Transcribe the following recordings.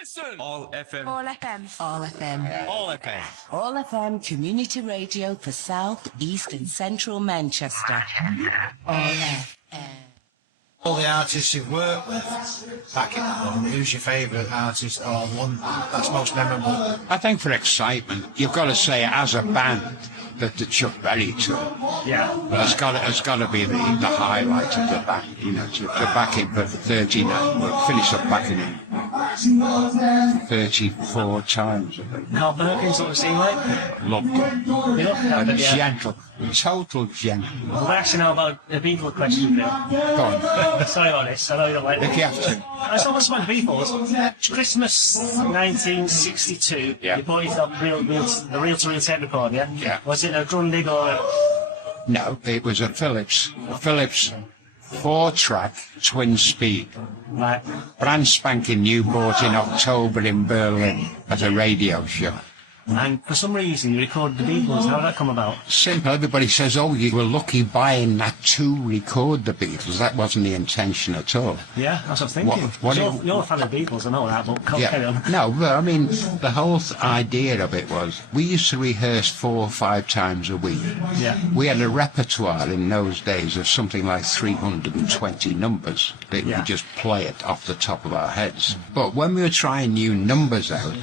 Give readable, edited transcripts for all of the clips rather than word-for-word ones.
Listen. All FM. All FM. All FM. All FM. All FM community radio for South, East and Central Manchester. All FM. All the artists you've worked with back in who's your favourite artist or one that's most memorable? I think for excitement, you've got to say as a band that the Chuck Berry tour has got to be the highlight of the band, you know, to back him for 39, we'll finish up backing him 34 times, I think. Carl Perkins, what was he like? Loved him. Yeah. Gentle, total gentle. Well, actually now about a Beatles question, Phil. Go on. Sorry about this, I know you don't like If you have to. I saw what's about the Beatles. Christmas 1962, you bought yourself a reel-to-reel tape recorder, yeah? Yeah. Was it a Grundig or No, it was a Philips 4-track twin speed. Right. Brand spanking new, bought in October in Berlin at a radio show. And for some reason you recorded the Beatles. How did that come about? Simple. Everybody says, oh, you were lucky buying that to record the Beatles. That wasn't the intention at all. Yeah, that's what I was thinking. You're a fan of the Beatles, I know that, but carry on. No, but I mean, the whole idea of it was, we used to rehearse 4 or 5 times a week. Yeah. We had a repertoire in those days of something like 320 numbers that we just play it off the top of our heads. But when we were trying new numbers out,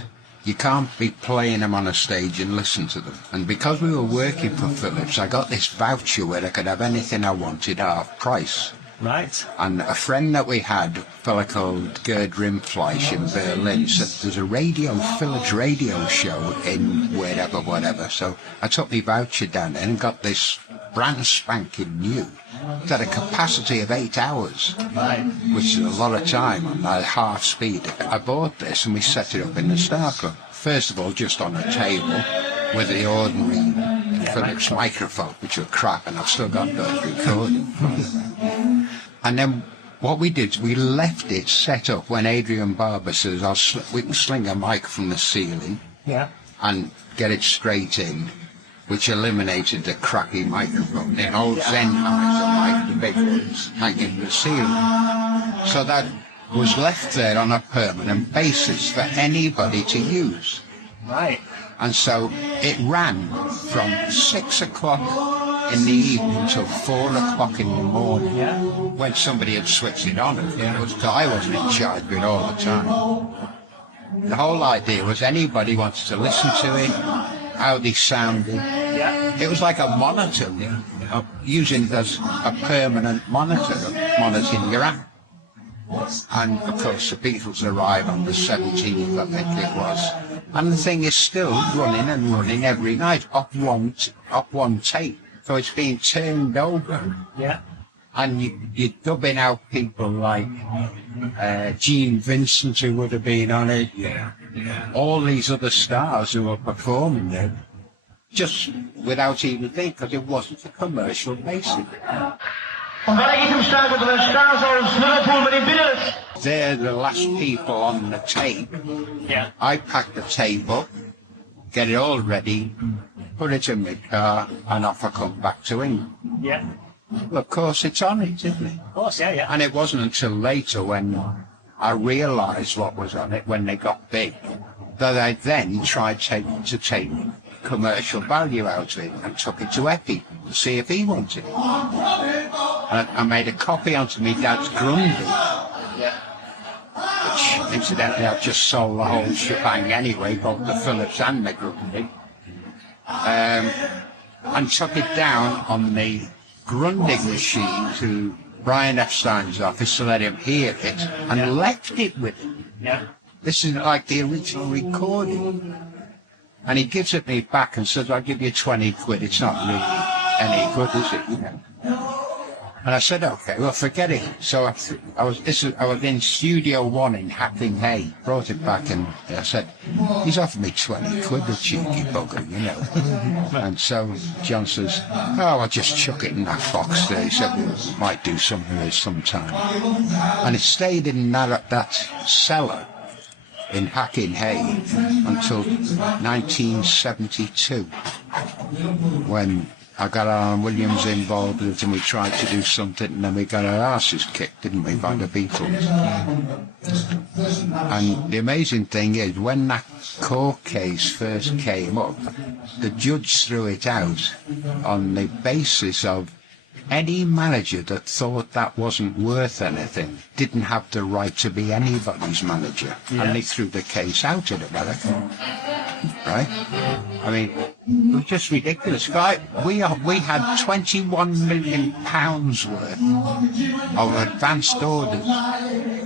you can't be playing them on a stage and listen to them. And because we were working for Philips, I got this voucher where I could have anything I wanted half price. Right. And a friend that we had, a fella called Gerd Rimfleisch in Berlin, said there's a Philips radio show in whatever. So I took my voucher down there and got this brand spanking new. It had a capacity of 8 hours, which is a lot of time on half speed. I bought this and we set it up in the Star Club. First of all, just on a table with the ordinary Philips microphone, which were crap, and I've still got those recording. And then what we did, we left it set up when Adrian Barber says, we can sling a mic from the ceiling and get it straight in, which eliminated the crappy microphone. The old Sennheiser mic, the big ones, hanging from the ceiling. So that was left there on a permanent basis for anybody to use. Right. And so it ran from 6 o'clock in the evening till 4 o'clock in the morning when somebody had switched it on. I wasn't in charge of it all the time. The whole idea was anybody wanted to listen to it, how they sounded. It was like a monitor, using it as a permanent monitor, monitoring your act. And of course the Beatles arrived on the 17th, I think it was. And the thing is still running and running every night, up one tape. So it's being turned over. Yeah. And you're dubbing out people like Gene Vincent, who would have been on it. All these other stars who were performing there. Just without even thinking, because it wasn't a commercial basis. They're the last people on the tape. Yeah. I pack the tape up, get it all ready, put it in my car, and off I come back to England. Yeah. Well, of course, it's on it, isn't it? Of course, yeah. And it wasn't until later when I realised what was on it, when they got big, that I then tried to take commercial value out of it and took it to Epi to see if he wanted it. And I made a copy onto my dad's Grundy, which incidentally I've just sold the whole shebang anyway, both the Philips and the Grundy, and took it down on the Grundig machine to Brian Epstein's office to let him hear it, and left it with him. Yeah. This is like the original recording. And he gives it me back and says, I'll give you 20 quid. It's not really any good, is it? You know? And I said, okay, well, forget it. So I was in Studio 1 in Hacking Hay, brought it back, and I said, he's offered me 20 quid, the cheeky bugger, you know. And so John says, oh, I'll just chuck it in that box there. He said, we might do something with it sometime. And it stayed in that cellar in Hacking Hay until 1972, when I got Alan Williams involved with it, and we tried to do something, and then we got our asses kicked, didn't we, by the Beatles? And the amazing thing is, when that court case first came up, the judge threw it out on the basis of any manager that thought that wasn't worth anything didn't have the right to be anybody's manager, and they threw the case out in America. Right? I mean, it was just ridiculous. We had £21 million worth of advanced orders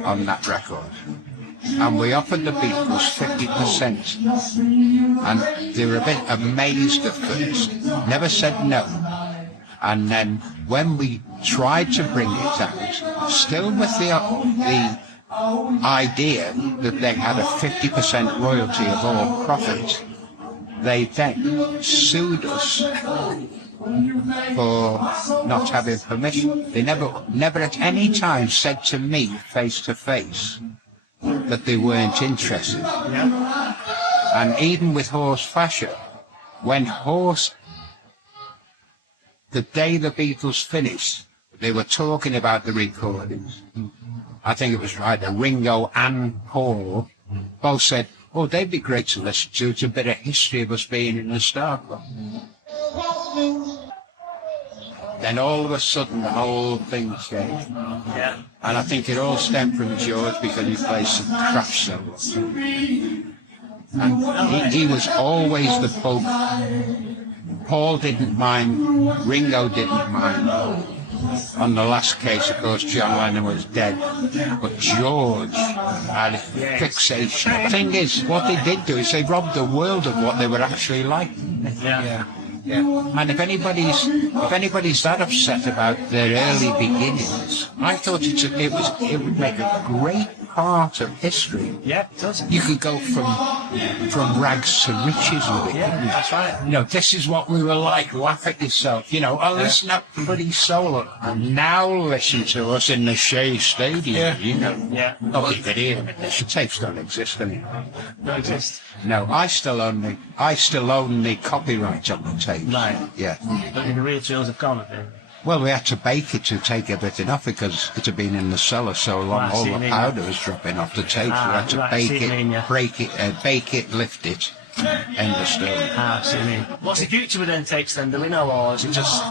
on that record, and we offered the Beatles 50%, and they were a bit amazed at first, never said no. And then when we tried to bring it out, still with the idea that they had a 50% royalty of all profits, they then sued us for not having permission. They never at any time said to me face to face that they weren't interested. And even with Horst Fascher, when the day the Beatles finished, they were talking about the recordings. I think it was either Ringo and Paul both said, oh, they'd be great to listen to. It's a bit of history of us being in the Star Club. Then all of a sudden the whole thing changed. And I think it all stemmed from George because he plays some crap solos. And he was always the bug. Paul didn't mind, Ringo didn't mind. On the last case, of course, John Lennon was dead, but George had a fixation. The thing is, what they did do is they robbed the world of what they were actually like. And if anybody's that upset about their early beginnings, I thought it would make a great part of history. Yeah, it does. You could go from rags to riches with it. Yeah, that's right. You know, this is what we were like. Laugh at yourself. You know, oh, listen up, bloody solo, and now listen to us in the Shea Stadium. You know. Yeah. Oh, you could hear them. The tapes don't exist anymore. Don't exist. No, I still own the copyright on the tapes. Right. Yeah. But the real trills have gone, have they? Well, we had to bake it to take everything off because it had been in the cellar so long. Right, all the powder was dropping off the tapes. We had to bake it, lift it, end the story. See what you mean. What's the future with them tapes then? Do we know, or is it just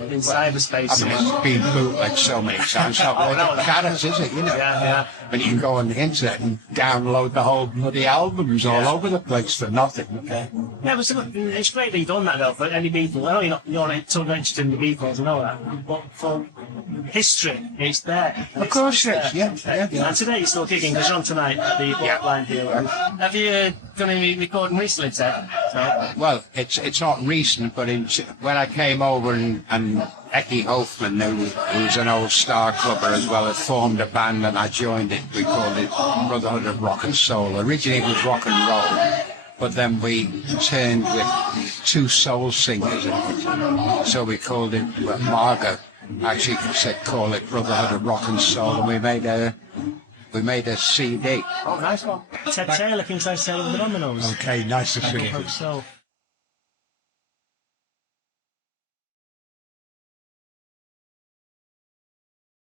in cyberspace? I mean, it's been bootlegged so many times. It's not like carrots, is it? You know. Yeah. But you can go on the internet and download the whole bloody albums all over the place for nothing. Okay. Yeah, but it's great that you've done that though for any Beatles. I know you're not so interested in the Beatles, I know that. But for history, it's there. Of course it is, yeah. And today you're still kicking because you're on tonight at the Line here. Have you done any recording recently, Ted? Well, it's not recent, but when I came over and Eckie Hoffman, who was an old Star Clubber as well, had formed a band and I joined it. We called it Brotherhood of Rock and Soul. Originally it was rock and roll, but then we turned with two soul singers in it. So we called it, well, Margaret actually said call it Brotherhood of Rock and Soul, and we made a CD. Oh, nice one. Ted Taylor, Kingsize Taylor with the Dominoes. Okay, nice to see you. So.